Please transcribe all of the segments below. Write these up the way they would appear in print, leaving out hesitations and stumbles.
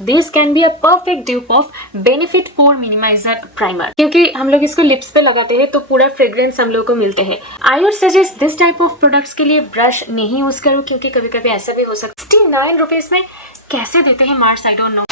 This can be a perfect dupe of benefit pore minimiser primer, क्योंकि हम लोग इसको लिप्स पे लगाते हैं तो पूरा फ्रेग्रेंस हम लोग को मिलते हैं। आई would suggest this type of products के लिए ब्रश नहीं यूज करो, क्योंकि कभी कभी ऐसा भी हो सकता है। 69 रुपीज में कैसे देते हैं marks, I don't know.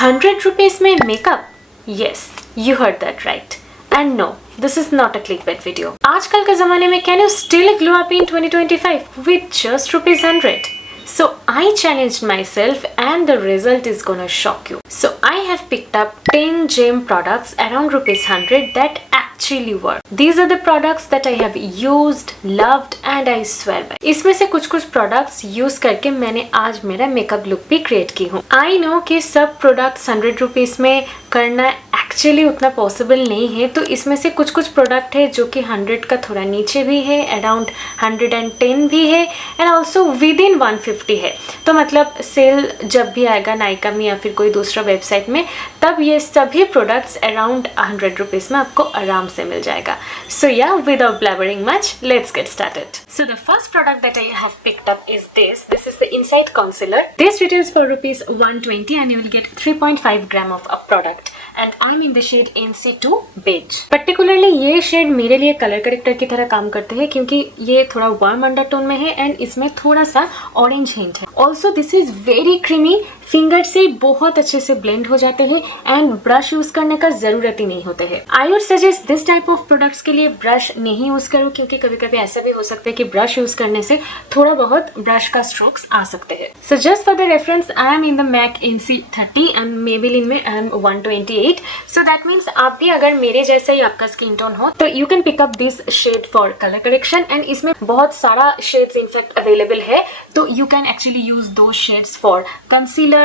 100 rupees में makeup, yes you heard that right. And no, this is not a clickbait video. आजकल के ज़माने में can you still glow up in 2025 with just ₹100? So I challenged myself and the result is gonna shock you. So I have picked up 10 gem products around ₹100 that actually work. These are the products that I have used, loved and I swear by. इसमें से कुछ products use करके मैंने आज मेरा makeup look भी क्रिएट की हूँ। I know कि सब products 100 रुपीज में करना एक्चुअली उतना पॉसिबल नहीं है, तो इसमें से कुछ प्रोडक्ट है जो कि 100 का थोड़ा नीचे भी है, अराउंड 110 भी है एंड ऑल्सो विद इन 150 है। तो मतलब सेल जब भी आएगा नायका में या फिर कोई दूसरा वेबसाइट में, तब ये सभी प्रोडक्ट्स अराउंड 100 रुपीज में आपको आराम से मिल जाएगा। सो या without blabbering much, let's get started. So the first product that I have picked up is this. This is the Insight Concealer. This retails for ₹120 and you will get 3.5 gram of a product. And I'm in the shade NC2 Beige. Particularly ये शेड मेरे लिए colour corrector की तरह काम करते हैं, क्योंकि ये थोड़ा वार्म अंडरटोन में है एंड इसमें थोड़ा सा ऑरेंज हिंट है। Also this is very creamy, finger से बहुत अच्छे से ब्लेंड हो जाते हैं एंड ब्रश यूज करने का जरूरत ही नहीं होते हैं। आई would suggest this type of products के लिए ब्रश नहीं यूज करो, क्योंकि कभी कभी ऐसा भी हो सकता है कि ब्रश यूज करने से थोड़ा बहुत ब्रश का स्ट्रोक्स आ सकते हैं। So just for the reference, I am in the MAC NC30 and Maybelline में I am 128। So that means आप भी अगर मेरे जैसा ही आपका स्किन टोन हो तो you can pick up this shade for colour correction and इसमें बहुत सारा शेड्स इनफैक्ट अवेलेबल है, तो यू कैन एक्चुअली यूज दो shades for concealer,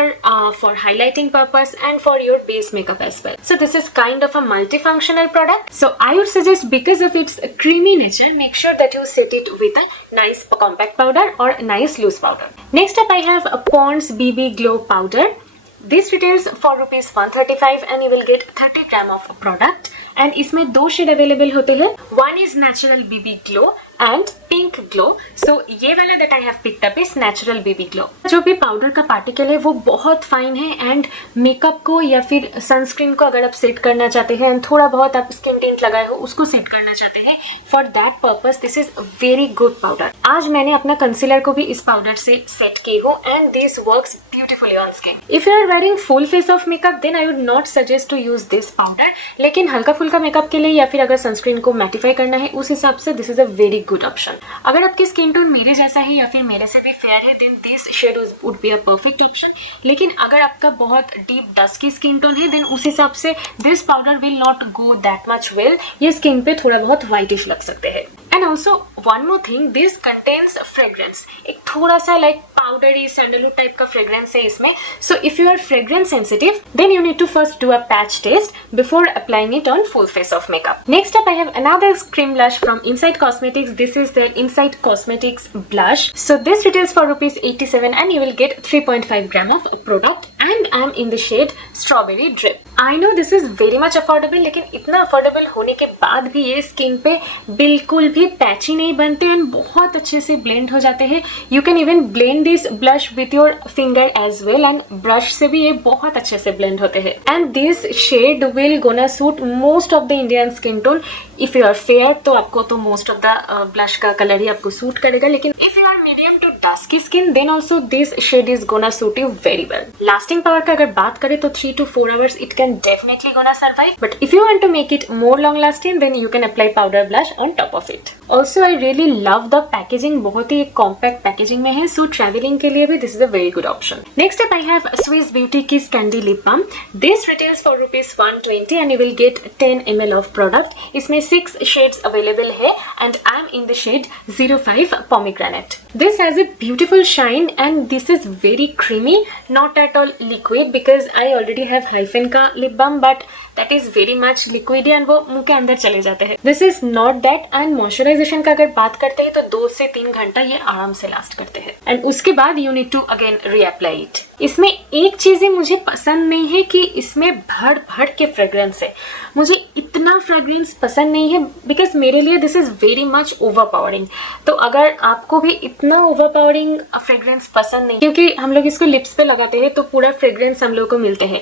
for highlighting purpose and for your base makeup as well. So this is kind of a multifunctional product. So I would suggest, because of its creamy nature, make sure that you set it with a nice compact powder or nice loose powder. Next up I have a Pond's BB Glow Powder. This retails for ₹135 and you will get 30 gram of product. And इसमें दो shade available होते हैं। One is Natural BB Glow and Pink Glow. So ये वाला that I have picked up is Natural BB Glow. जो भी पाउडर का पार्टिकल है वो बहुत फाइन है एंड मेकअप को या फिर सनस्क्रीन को अगर आप सेट करना चाहते हैं एंड थोड़ा बहुत आप स्किन टिंट लगाए हो उसको सेट करना चाहते हैं, for that purpose this is very good powder. आज मैंने अपना कंसीलर को भी इस पाउडर से सेट की हूँ and this works beautifully on skin. If you are wearing full face of makeup then I would not suggest to use this powder, लेकिन हल्का फुल्का मेकअप के लिए या फिर अगर सनस्क्रीन को मैटिफाई करना है उस हिसाब से this is a very good option. अगर आपकी स्किन टोन मेरे जैसा है या फिर मेरे से भी फेयर है then this shade would be a perfect option, लेकिन अगर आपका बहुत डीप डस्की स्किन टोन है देन उस हिसाब से this powder will not go that much well, ये स्किन पे थोड़ा बहुत व्हाइटिश लग सकते हैं। And also one more thing, this contains fragrance, एक थोड़ा सा लाइक पाउडरी सैंडलवुड टाइप का फ्रेग्रेंस है इसमें। So if you are fragrance sensitive then you need to first do a patch test before applying it on full face of makeup. Next up I have another cream blush from Insight Cosmetics. This is their Insight Cosmetics blush. So this retails for ₹87 and you will get 3.5 gram of product and I am in the shade Strawberry Drip. I know this is very much affordable, लेकिन इतना अफोर्डेबल होने के बाद भी ये skin पे बिल्कुल भी पैची नहीं बनते एंड बहुत अच्छे से ब्लेंड हो जाते हैं। You can even blend this blush with your finger as well and brush से भी ये बहुत अच्छे से ब्लेंड होते हैं। And this shade will gonna suit most of the Indian skin tone. If you are fair तो आपको तो मोस्ट ऑफ द ब्लश का कलर ही आपको सूट करेगा, लेकिन if you are medium to dusky skin then also this shade is gonna suit you very well. Lasting power का अगर बात करें तो 3 to 4 hours it can definitely gonna survive, but if you want to make it more long lasting then you can apply powder blush on top of it. Also I really love the packaging, बहुत ही compact packaging में है, so traveling के लिए भी this is a very good option. Next up I have Swiss Beauty Kiss Candy Lip Balm. This retails for ₹120 and you will get 10 ml of product. इसमें 6 shades available है and I am in the shade 05 Pomegranate. This has a beautiful shine and this is very creamy, not at all liquid because I already have Hyphen का lip balm but that is very much liquidy and वो मुंह के अंदर चले जाते हैं. This is not that. And moisturisation का अगर बात करते हैं तो 2 से 3 घंटा ये आराम से लास्ट करते हैं एंड उसके बाद you need to again reapply it. इसमें एक चीज मुझे पसंद नहीं है कि इसमें भड़ भड़ के फ्रेग्रेंस है. मुझे इतना फ्रेग्रेंस पसंद नहीं है बिकॉज मेरे लिए this is very much overpowering. तो अगर आपको भी इतना ओवरपावरिंग फ्रेग्रेंस पसंद नहीं, क्योंकि हम लोग इसको लिप्स पे लगाते हैं तो पूरा फ्रेग्रेंस हम लोग को मिलते हैं,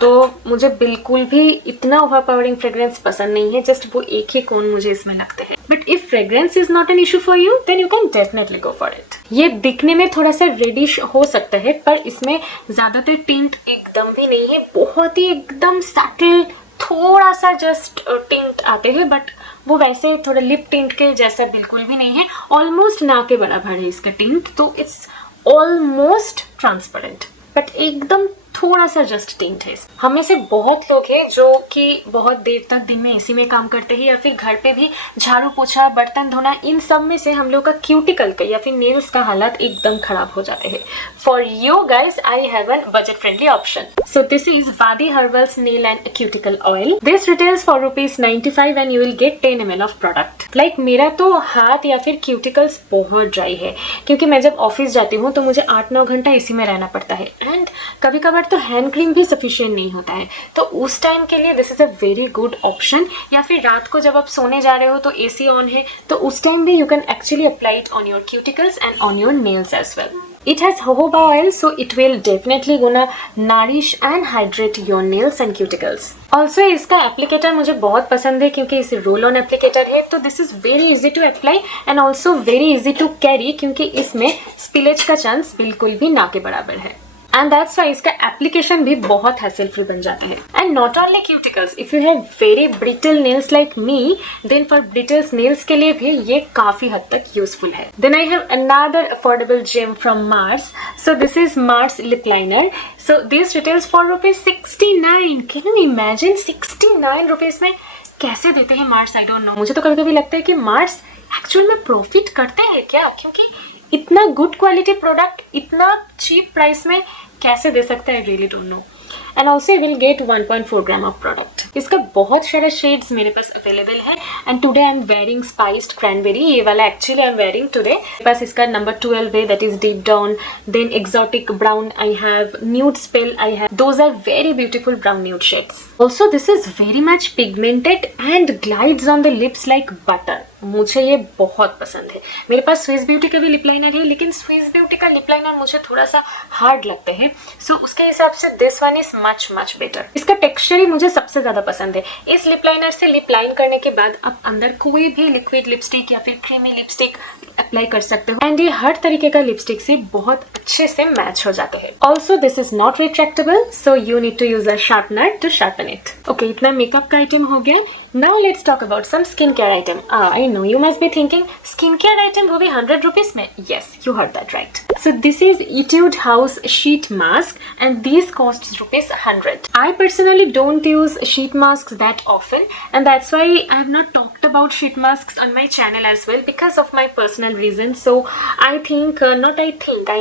तो मुझे बिल्कुल भी इतना ओवरपावरिंग फ्रेग्रेंस पसंद नहीं है. जस्ट वो एक ही कोन मुझे इसमें लगते हैं. But if fragrance is not an issue for you then you can definitely go for it. ये दिखने में थोड़ा सा रेडिश हो सकता है पर इसमें ज्यादातर टिंट एकदम भी नहीं है. बहुत ही एकदम सटल थोड़ा सा जस्ट टिंट आते हैं बट वो वैसे थोड़ा लिप टिंट के जैसा बिल्कुल भी नहीं है. ऑलमोस्ट ना के बराबर है इसका टिंट, तो इट्स ऑलमोस्ट ट्रांसपेरेंट बट एकदम थोड़ा सा जस्ट टिंट है. हमें से बहुत लोग हैं जो कि बहुत देर तक दिन में एसी में काम करते हैं या फिर घर पे भी झाड़ू पोछा बर्तन धोना, इन सब में से हम लोग का क्यूटिकल का या फिर नेल्स का हालत एकदम खराब हो जाते हैं. For you guys I have an budget friendly option. So this is Vaadi Herbals nail and cuticle oil. This retails for ₹95 and you will get 10 ml of product. Like मेरा तो हाथ या फिर क्यूटिकल्स बहुत ड्राई है क्योंकि मैं जब ऑफिस जाती हूँ तो मुझे 8-9 घंटा एसी में रहना पड़ता है एंड कभी कभार तो हैंड क्रीम भी सफिशिएंट नहीं होता है. तो उस टाइम के लिए this is a very good option. या फिर रात को जब आप सोने जा रहे हो तो एसी ऑन है तो उस टाइम भी you can actually apply it on your cuticles and on your nails as well. It has jojoba oil, so it will definitely gonna nourish and hydrate your nails and cuticles. Also इसका एप्लीकेटर मुझे बहुत पसंद है क्योंकि इसे roll on applicator है, तो this is very easy to apply and also very easy to carry क्योंकि इसमें स्पिलेज का चांस बिल्कुल भी ना के बराबर है. एंड दैट्स वाई इसका एप्लीकेशन भी बहुत हैसल फ्री बन जाता है. And not only cuticles, if you have very brittle nails like me then for brittles nails के लिए भी ये काफी हद तक यूजफुल है. Then I have another affordable gem from Mars. So this is Mars lip liner. So this retails for ₹69. Can you imagine 69 rupees में कैसे देते हैं मार्स? I don't no. मुझे तो कभी कभी लगता है कि मार्स एक्चुअल में प्रॉफिट करते हैं क्या, क्योंकि इतना गुड क्वालिटी प्रोडक्ट इतना चीप प्राइस में कैसे दे सकते हैं? I really don't know. And also you will get 1.4 gram of product. इसका बहुत सारे शेड्स मेरे पास अवेलेबल है and today I am wearing spiced cranberry. ये वाला actually I am wearing today. मेरे पास इसका नंबर 12 है, that is deep down. Then exotic brown I have, nude spell I have. Those are very beautiful brown nude shades. Also this is very much pigmented and glides on the lips like butter. मुझे ये बहुत पसंद है. मेरे पास Swiss beauty का भी lip liner है लेकिन स्विस ब्यूटी का लिप लाइनर मुझे थोड़ा सा हार्ड लगते हैं, सो उसके हिसाब से this one is much better. इसका टेक्सचर ही मुझे सबसे ज्यादा पसंद है. इस लिप लाइनर से लिप लाइन करने के बाद आप अंदर कोई भी लिक्विड लिपस्टिक या फिर क्रीमी लिपस्टिक अप्लाई कर सकते हो एंड ये हर तरीके का लिपस्टिक से बहुत अच्छे से मैच हो जाते हैं. Also this is not retractable, so you need to use a sharpener to sharpen it. Okay, इतना मेकअप का आइटम हो गया. Now let's talk about some skincare item. I know you must be thinking skincare item वो भी 100 rupees में. Yes, you heard that right. So this is Etude House sheet mask and these costs ₹100. I personally don't use sheet masks that often and that's why I have not talked about sheet masks on my channel as well because of my personal reasons. So I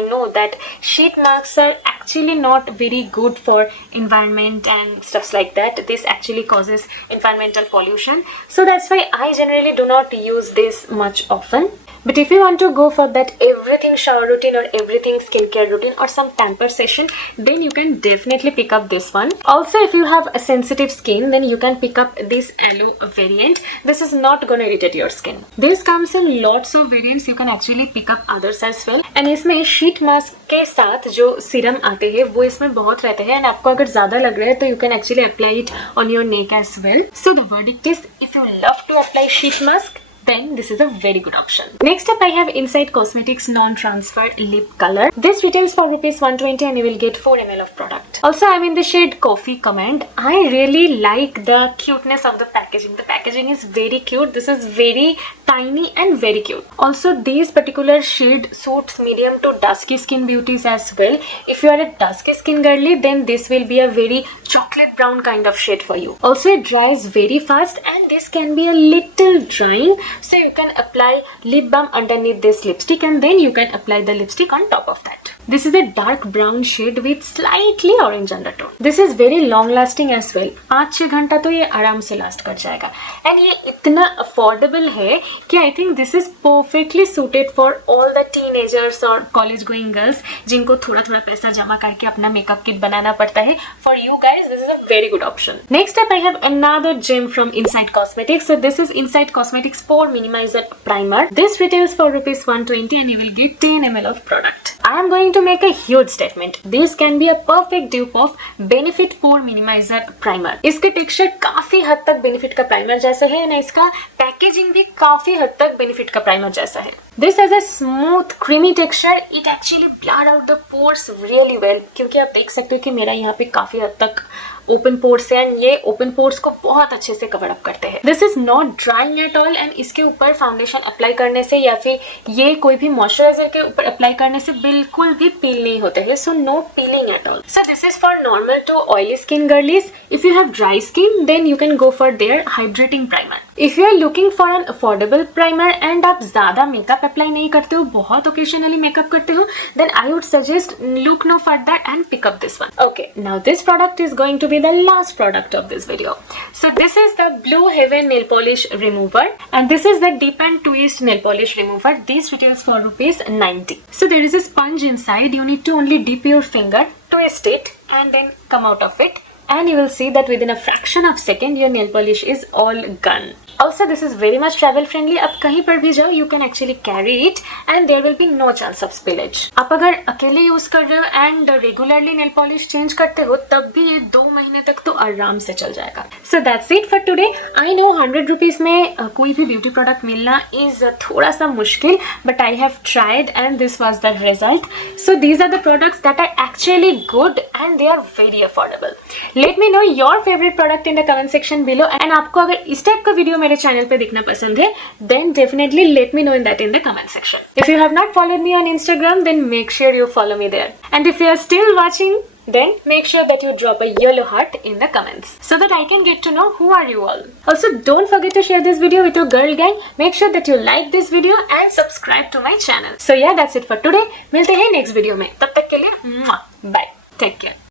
know that sheet masks are actually not very good for environment and stuffs like that. This actually causes environmental pollution. So that's why I generally do not use this much often. But if you want to go for that everything shower routine or everything skincare routine or some pamper session, then you can definitely pick up this one. Also, if you have a sensitive skin, then you can pick up this aloe variant. This is not going to irritate your skin. This comes in lots of variants. You can actually pick up others as well. And इसमें sheet mask के साथ जो सीरम आते हैं वो इसमें बहुत रहते हैं and आपको अगर ज़्यादा लग रहा है तो you can actually apply it on your neck as well. So the verdict is, if you love to apply sheet mask, then this is a very good option. Next up I have Insight Cosmetics Non-Transfer Lip Color. This retails for ₹120 and you will get 4 ml of product. Also I'm in the shade Coffee Command. I really like the cuteness of the packaging. The packaging is very cute. This is very tiny and very cute. Also this particular shade suits medium to dusky skin beauties as well. If you are a dusky skin girly, then this will be a very chocolate brown kind of shade for you. Also it dries very fast and this can be a little drying. So you can apply lip balm underneath this lipstick and then you can apply the lipstick on top of that. This is a dark brown shade with slightly orange undertone. This is very long lasting as well. 5-6 घंटा तो ये आराम से लास्ट कर जाएगा एंड ये इतना अफोर्डेबल है कि I think this is perfectly suited for all the teenagers और कॉलेज गोइंग गर्ल्स जिनको थोड़ा थोड़ा पैसा जमा करके अपना मेकअप किट बनाना पड़ता है। For you guys this is a very good option. Next up I have another gem from Inside Cosmetics. So this is Inside Cosmetics Pore Minimizer Primer. This retails for ₹120 and you will get 10 ml of product. I am going to make a huge statement. This can be a perfect dupe of Benefit Pore Minimizer Primer. इसके टेक्सचर काफी हद तक बेनिफिट का प्राइमर जैसा है और इसका पैकेजिंग भी काफी हद तक बेनिफिट का प्राइमर जैसा है। This has a smooth creamy texture. It actually blur out the pores really well. क्योंकि आप देख सकते हो कि मेरा यहाँ पे काफी हद तक ओपन पोर्स है एंड ये ओपन पोर्स को बहुत अच्छे से कवर अप करते हैं। This is not drawing at all and इसके ऊपर फाउंडेशन अप्लाई करने से या फिर ये कोई भी मॉइस्चराइजर के ऊपर अप्लाई करने से बिल्कुल भी पील नहीं होते हैं। So no peeling at all. So this is for normal to oily skin girlies. If you have dry skin then you can go for their hydrating primer. If you are looking for an affordable primer and आप ज्यादा makeup apply नहीं करते हो, बहुत occasionally makeup करते हो, then I would suggest look no further and pick up this one. Okay, now this product is going to be the last product of this video. So this is the Blue Heaven nail polish remover and this is the Dip and Twist nail polish remover. This retails for ₹90. So there is a sponge inside. You need to only dip your finger, twist it and then come out of it and you will see that within a fraction of second your nail polish is all gone. Also this is very much travel friendly. आप कहीं पर भी जाओ you can actually carry it and there will be no chance of spillage. आप अगर अकेले यूज कर रहे हो and regularly nail polish change करते हो तब भी ये 2 महीने तक तो आराम से चल जाएगा. So that's it for today. I know 100 rupees में कोई भी ब्यूटी प्रोडक्ट मिलना इज थोड़ा सा मुश्किल but I have tried and this was the result. So these are the products that are actually good and they are very affordable. Let me know your favorite product in the comment section below and आपको अगर इस टाइप का वीडियो मेरे चैनल पे देखना पसंद है then definitely let me know in that in the comment section. If you have not followed me on Instagram then make sure you follow me there. And if you are still watching then make sure that you drop a yellow heart in the comments so that I can get to know who are you all. Also don't forget to share this video with your girl gang. Make sure that you like this video and subscribe to my channel. So yeah, that's it for today. मिलते हैं next video में. तब तक के लिए bye. Take care.